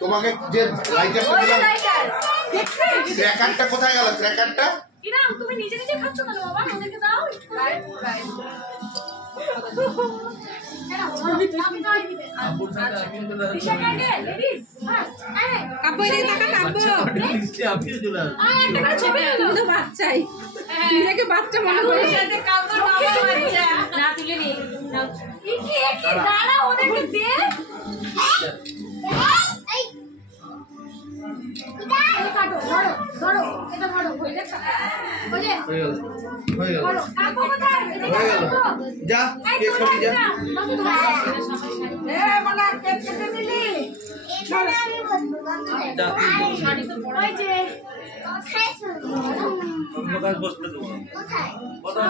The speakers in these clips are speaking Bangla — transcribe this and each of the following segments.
তোমাকে যে লাইটারটা দিলাম ক্র্যাকারটা কোথায় গেল? ক্র্যাকারটা কিরাম তুমি নিজে নিজে খাচ্ছ কেন বাবা? আমাদেরকে দাও একটু করে। বাচ্চা মনে করে না তুলে নি দাঁড়া ওদেরকে দে কাটো ধরো ধরো এটা ধরো হয়ে গেল কাকু কোথায় এটা যা কেক কাটি যা এ মালা কেক কেটে দিলি এখানে আমি বলবো যা শাড়ি তো পরাই যে কোথায় শুনবো তোমাকে বসতে দেব কোথায় কোথায়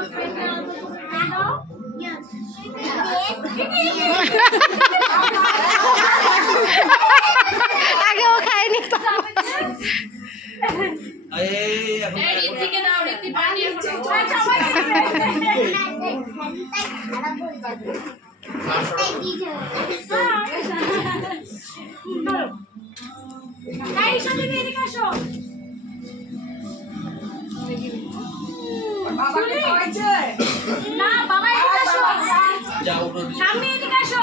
কেন আগে ও খায়নি তো এই এখন ঋতিকে দাও ঋতি পানি খারাপ হয়ে যাবে তাই দিতে এই সাথে এদিকে আসো বাবাকে খাওয়াইছে না বাবা এদিকে আসো যাও সামনে এদিকে আসো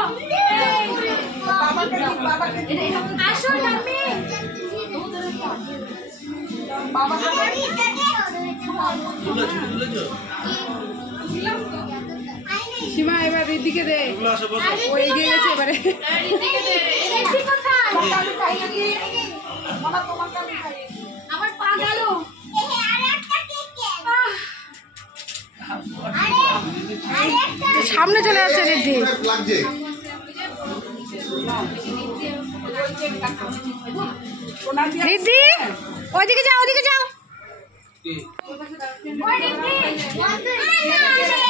বাবাকে আসো সামনে বাবাকে সীমা এবার ঋতিকে দে ও এগিয়ে গেছে এবারে ঋতিকে দে ঋতি কোথায় আমার পা গেল সামনে চলে আসছে ঋতি লাগছে ঋতি ওইদিকে যাও ওইদিকে যাও ওই ঋতি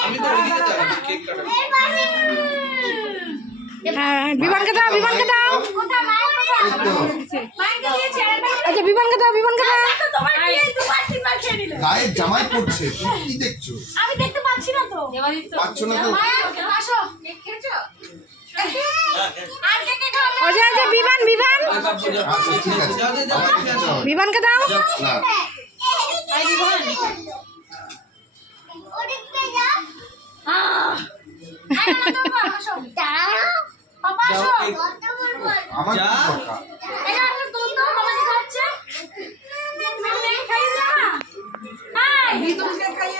আমি তো ওইদিকে যাচ্ছি কেক কাটা হ্যাঁ বিমানকে দাও বিমানকে দাও কোথায় মাইকে দিয়েছে আচ্ছা বিমানকে দাও বিমানকে দাও তোমার বিয়ে দুবার তিনবার খেয়ে নিল গায়ে জামাই পড়ছে তুমি কি দেখছো? আমি দেখতে পাচ্ছি না তো পাচ্ছ না তো? আসো খেয়েছো আর কে কে খাবে ওই যে ওই যে বিমান বিমান আচ্ছা ঠিক আছে বিমানকে দাও না আসো পাপা আসো আমার কি দরকার?